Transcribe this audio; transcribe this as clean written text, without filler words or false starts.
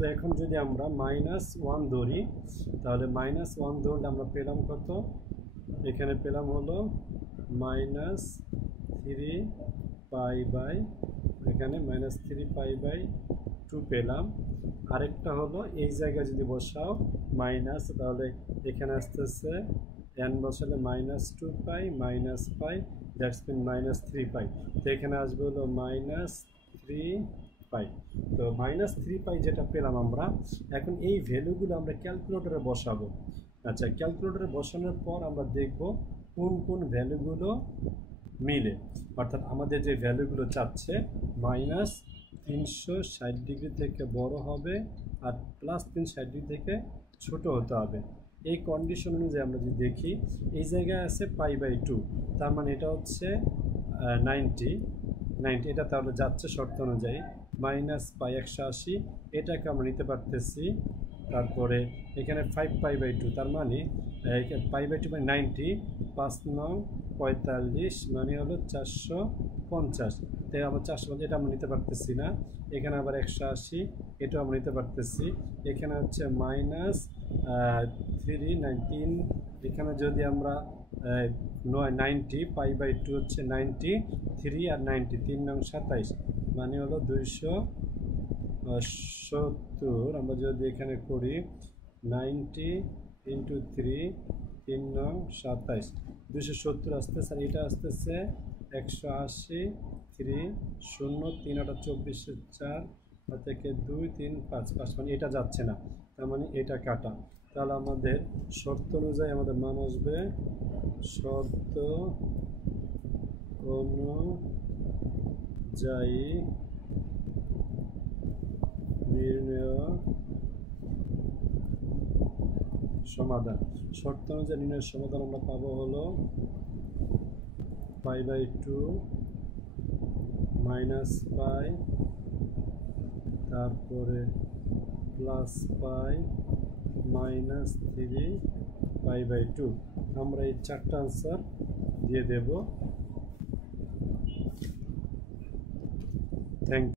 তো এখন যদি আমরা -1 ধরি, তাহলে -1 ধরলে আমরা পেলাম কত? এখানে পেলাম হলো -3 পাই বাই, এখানে -3 পাই/2 পেলাম। আরেকটা হলো এই জায়গায় যদি বসাও মাইনাস, তাহলে এখানে আসতেছে n বসালে -2 পাই পাই, দ্যাটস মিন -3 পাই। তো এখানে আসবে হলো -3 পাই। তো -3 পাই যেটা পেলাম আমরা, এখন এই ভ্যালুগুলো আমরা ক্যালকুলেটরে বসাবো। আচ্ছা, ক্যালকুলেটরে বসানোর পর আমরা দেখব কোন কোন ভ্যালুগুলো মিলে, অর্থাৎ আমাদের যে ভ্যালুগুলো চাচ্ছে -360 ডিগ্রি থেকে বড় হবে আর +360 ডিগ্রি থেকে ছোট হতে হবে। এই কন্ডিশন অনুযায়ী আমরা যদি দেখি, এই জায়গায় আছে পাই/2, তার মানে এটা হচ্ছে 90, এটা তাহলে যাচ্ছে শর্ত অনুযায়ী -পাই 180, এটাকে আমরা নিতে পারতেছি। তারপরে এখানে 5 পাই/2, তার মানে পাই/2 মানে 90, 5 9 45, মানে হলো 450। তাই আবার 450 এটা আমরা নিতে পারতেছি না। এখানে আবার 180, এটাও আমরা নিতে পারতেছি। এখানে হচ্ছে -319, এখানে যদি আমরা 90 পাই/2 হচ্ছে 90, 3 আর 90, 3 নং 27, মানে হলো 270। আমরা যদি এখানে করি 90 × 3, 3 নং 27, 270 আসতেছে। আর এটা আসতেছে 180, 3 0 3 8 24 4 থেকে 2 3 5 5, মানে এটা যাচ্ছে না, তার মানে এটা কাটা। তাহলে আমাদের শর্ত অনুযায়ী আমাদের মান আসবে, শর্ত অনুযায়ী নির্ণয় সমাধান। শর্ত অনুযায়ী নির্ণয়ের সমাধান আমরা পাবো হলো পাই/2 পাই, তারপরে +পাই -3 পাই/2। আমরা এই 4টা আনসার দিয়ে দেব। Thank you.